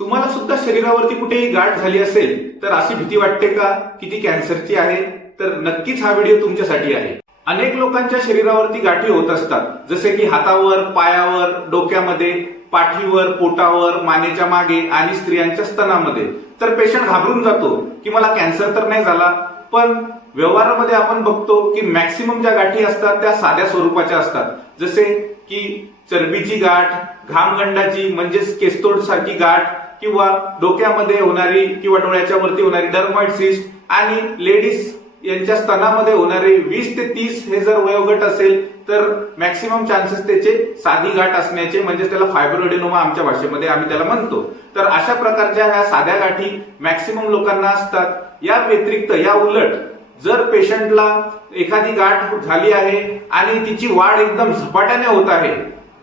तुम्हाला सुद्धा शरीरावरती कुठेही गाठ झाली असेल तर अशी भीती वाटते का की ती कॅन्सरची आहे? तर नक्कीच हा व्हिडिओ तुमच्यासाठी आहे. अनेक लोकांच्या शरीरावरती गाठी होत असतात जसे की हातावर पायावर डोक्यामध्ये पाठीवर पोटावर मानेच्या मागे आणि स्त्रियांच्या स्तनामध्ये. तर पेशंट घाबरून जातो की मला कॅन्सर तर नाही झाला पण व्यवहारामध्ये आपण बघतो की मॅक्सिमम ज्या गाठी असतात त्या साध्या स्वरूपाच्या असतात. जसे की चरबीची गाठ घामगंडाची म्हणजेच केस्तोड सारखी गाठ किंवा डोक्यामध्ये होणारी किंवा डोळ्याच्या वरती होणारी डर्मॉइड सिस्ट आणि लेडीज यांच्या स्तनामध्ये होणारे वीस ते तीस हे जर वयोगट असेल तर मॅक्सिमम चान्सेस त्याचे साधी गाठ असण्याचे म्हणजे त्याला फायब्रोडिनोमा आमच्या भाषेमध्ये आम्ही त्याला म्हणतो. तर अशा प्रकारच्या ह्या साध्या गाठी मॅक्सिमम लोकांना असतात. या व्यतिरिक्त या उलट जर पेशंटला एखादी गाठ झाली आहे आणि तिची वाढ एकदम झपाट्याने होत आहे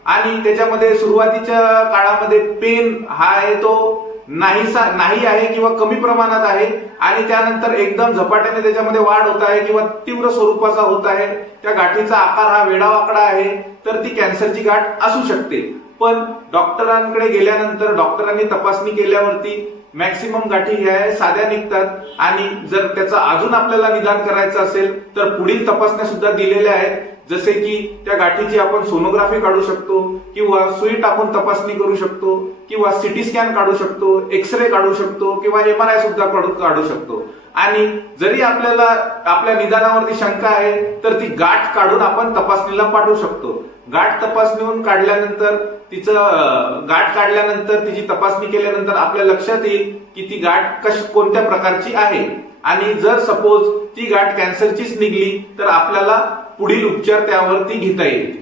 आणि त्याच्यामध्ये सुरुवातीच्या काळामध्ये पेन हा आहे तो नाहीसा नाही आहे किंवा कमी प्रमाणात आहे आणि त्यानंतर एकदम झपाट्याने त्याच्यामध्ये वाढ होत आहे किंवा तीव्र स्वरूपाचा होत आहे. त्या गाठीचा आकार हा वेडावाकडा आहे तर ती कॅन्सरची गाठ असू शकते. पण डॉक्टरांकडे गेल्यानंतर डॉक्टरांनी तपासणी केल्यावरती मॅक्सिमम गाठी ह्या साध्या निघतात आणि जर त्याचं अजून आपल्याला निदान करायचं असेल तर पुढील तपासण्या सुद्धा दिलेल्या आहेत. जसे की त्या गाठीची आपण सोनोग्राफी काढू शकतो किंवा सुई टाकून तपासणी करू शकतो किंवा सिटी स्कॅन काढू शकतो एक्सरे काढू शकतो किंवा एम आर आय सुद्धा काढू काढू शकतो. आणि जरी आपल्याला आपल्या निदानावरती शंका आहे तर ती गाठ काढून आपण तपासणीला पाठवू शकतो. गाठ तपासणीहून काढल्यानंतर तिचं गाठ काढल्यानंतर तिची तपासणी केल्यानंतर आपल्या लक्षात येईल की ती गाठ कश कोणत्या प्रकारची आहे. आणि जर सपोज ती गाठ कॅन्सरचीच निघली तर आपल्याला पुढील उपचार त्यावरती घेता येईल.